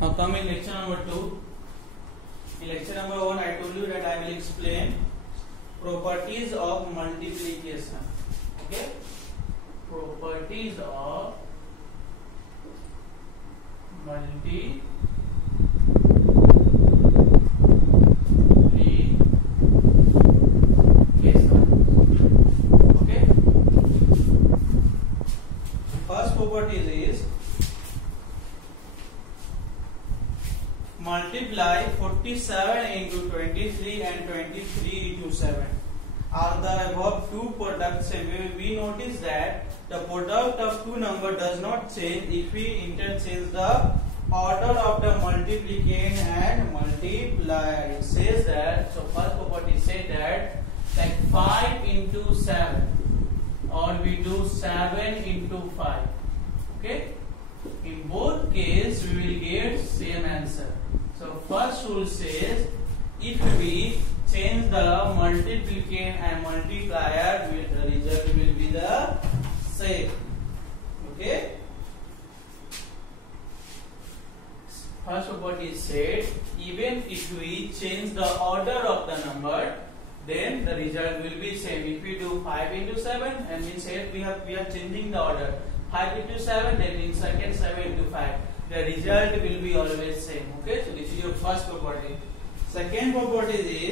Now come in lecture number 2. In lecture number 1, I told you that I will explain properties of multiplication. Okay? Properties of multiplication. Okay? First property is multiply 47 into 23 and 23 into 7. Are the above two products same? We notice that the product of two numbers does not change if we interchange the order of the multiplicand and multiply. It says that, so first property says that like 5 into 7 or we do 7 into 5. Okay? In both cases we will get same answer. So first rule says if we change the multiplicand and multiplier, the result will be the same. Okay? First property said even if we change the order of the number, then the result will be same. If we do 5 into 7, and we said we are changing the order. 5 into 7, then in second 7 into 5. The result will be always same. Okay, so this is your first property. Second property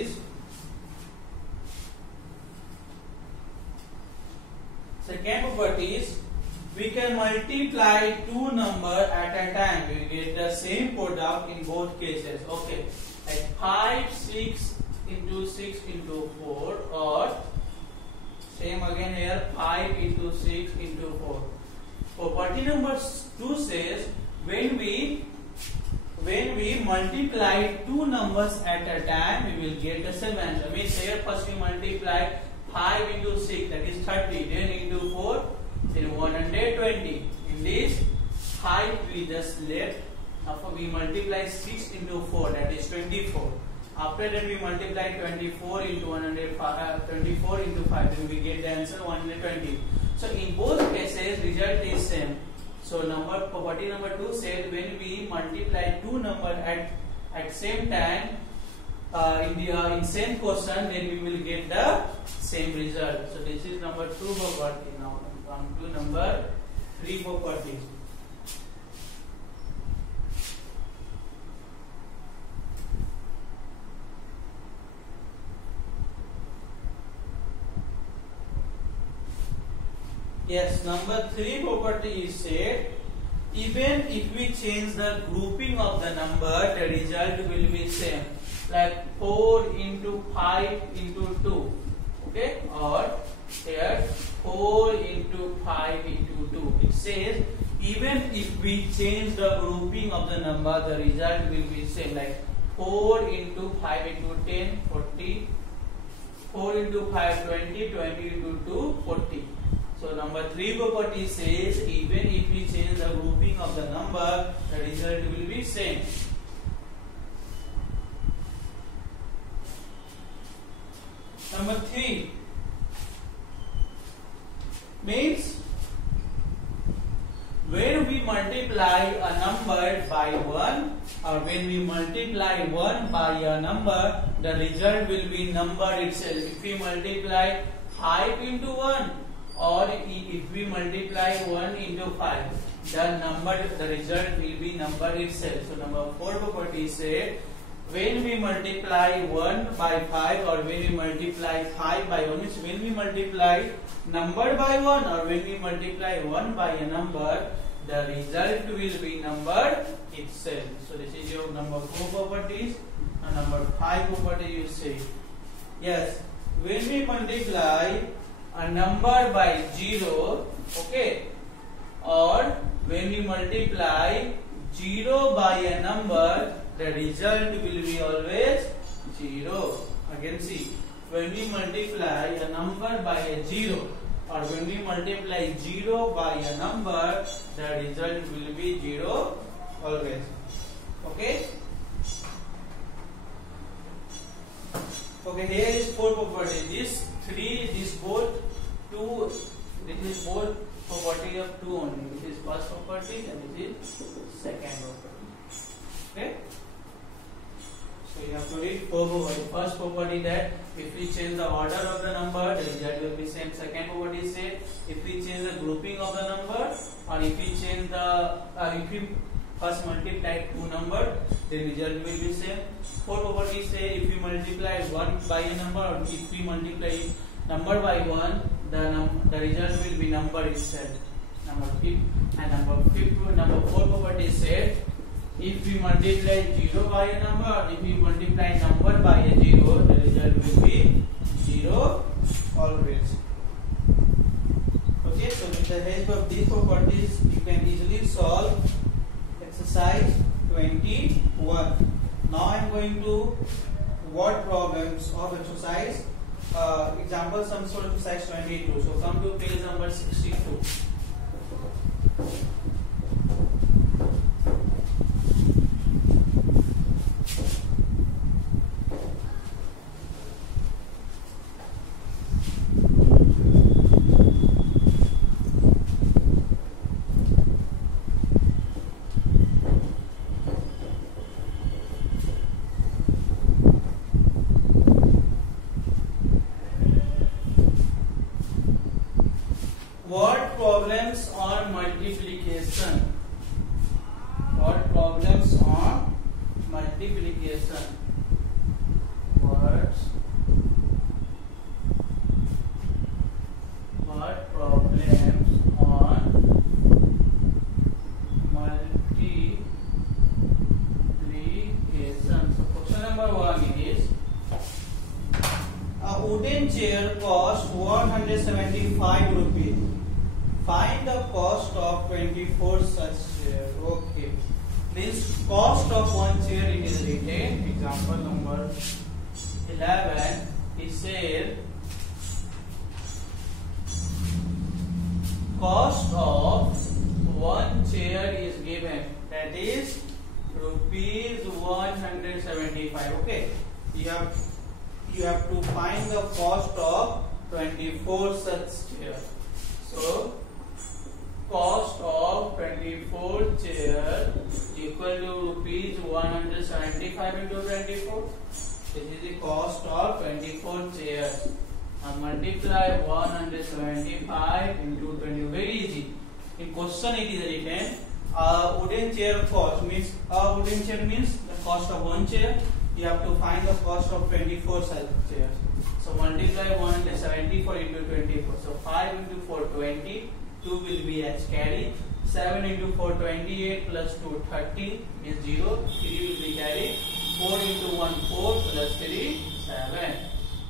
is we can multiply two numbers at a time. We get the same product in both cases. Okay, like 5 6 into 6 into 4, or same again here 5 into 6 into 4. Property number 2 says when we multiply two numbers at a time, we will get the same answer. Means here first we multiply 5 into 6, that is 30, then into 4, then 120. In this 5 we just left. After we multiply 6 into 4, that is 24. After that we multiply 24 into 24 into 5, then we get the answer 120. So in both cases result is same. So property number 2 said when we multiply two numbers at same time in same question, then we will get the same result. So this is number 2 property. Now come to number 3 property. Yes, number 3 property is said even if we change the grouping of the number, the result will be same. Like 4 into 5 into 2. Okay, or here 4 into 5 into 2. It says even if we change the grouping of the number, the result will be same. Like 4 into 5 into 10, 40. 4 into 5, 20, 20 into 2, 40. So number 3 property says even if we change the grouping of the number, the result will be same. Number 3 means when we multiply a number by 1 or when we multiply 1 by a number, the result will be number itself. If we multiply 5 into 1 or if we multiply 1 into 5, the result will be number itself. So number 4 property says when we multiply 1 by 5 or when we multiply 5 by 1, means when we multiply number by 1 or when we multiply 1 by a number, the result will be number itself. So this is your number 4 properties. And number 5 property you say, yes, when we multiply a number by 0, okay, or when we multiply 0 by a number, the result will be always 0. Again see, when we multiply a number by a 0 or when we multiply 0 by a number, the result will be 0 always. Okay? Okay, here is 4 property. This both property of 2 only. This is first property and this is second property. Okay. So you have to read four properties. First property that if we change the order of the number, the result will be same. Second property said if we change the grouping of the number, or if we change the if we first multiply two number, the result will be same. Fourth property say if we multiply one by a number, or if we multiply number by one, the result will be number itself. Number fourth property said if we multiply 0 by a number, or if we multiply number by a 0, the result will be 0 always. Okay, so with the help of these properties, you can easily solve exercise 21. Now I am going to word problems of exercise example sums for exercise 22. So come to page number 62. Word problems on multiplication. Word problems on multiplication. Word problems on multiplication. So question number 1 is a wooden chair costs 175 rupees. Find the cost of 24 such chairs. Okay. This cost of one chair it is written. Example number 11. It says cost of one chair is given. That is rupees 175. Okay. You have to find the cost of 24 such chairs. So cost of 24 chairs equal to rupees 175 into 24. This is the cost of 24 chairs. Now multiply 175 into 20. Very easy. In question it is written a wooden chair cost means the cost of one chair. You have to find the cost of 24 such chairs. So multiply 174 into 24. So 5 into 4 20. 2 will be as carry. 7 into 4 28 plus 2 30 means 0. 3 will be carry. 4 into 1 4 plus 3 7.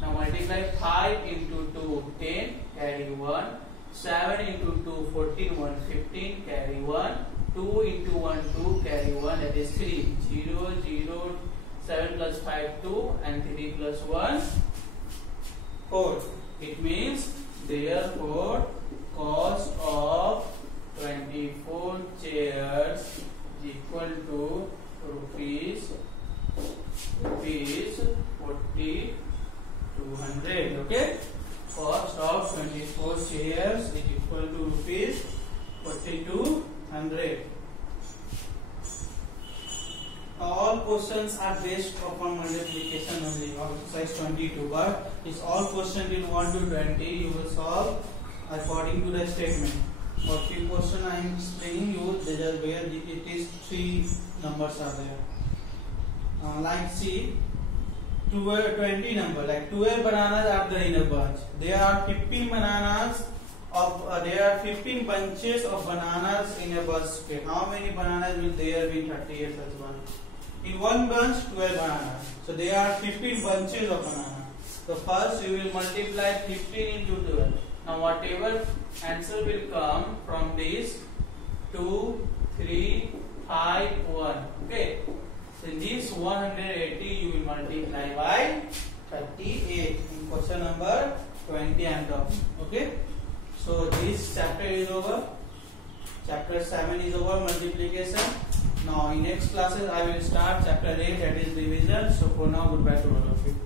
Now multiply 5 into 2 10 carry 1. 7 into 2 14 1 15 carry 1. 2 into 1 2 carry 1, that is 3. 0 0 7 plus 5 2 and 3 plus 1 4. It means therefore cost of 24 chairs is equal to rupees 4200. Okay, cost of 24 chairs is equal to rupees 4200. All questions are based upon multiplication only of exercise 22, but it's all questions in 1 to 20 you will solve according to the statement. For few question I am explaining you, there are where it is 3 numbers are there. Like see 20 number, like 12 bananas are there in a bunch. There are 15 bananas there are 15 bunches of bananas in a basket. How many bananas will there be? 38 such one. In one bunch 12 bananas. So there are 15 bunches of bananas. So first you will multiply 15 into 12. Now whatever answer will come from this 2, 3, 5, 1. Okay. So this 180 you will multiply by 38 in question number 20 and up. Okay. So this chapter is over. Chapter 7 is over, multiplication. Now in next classes I will start chapter 8, that is division. So for now, goodbye to all of you.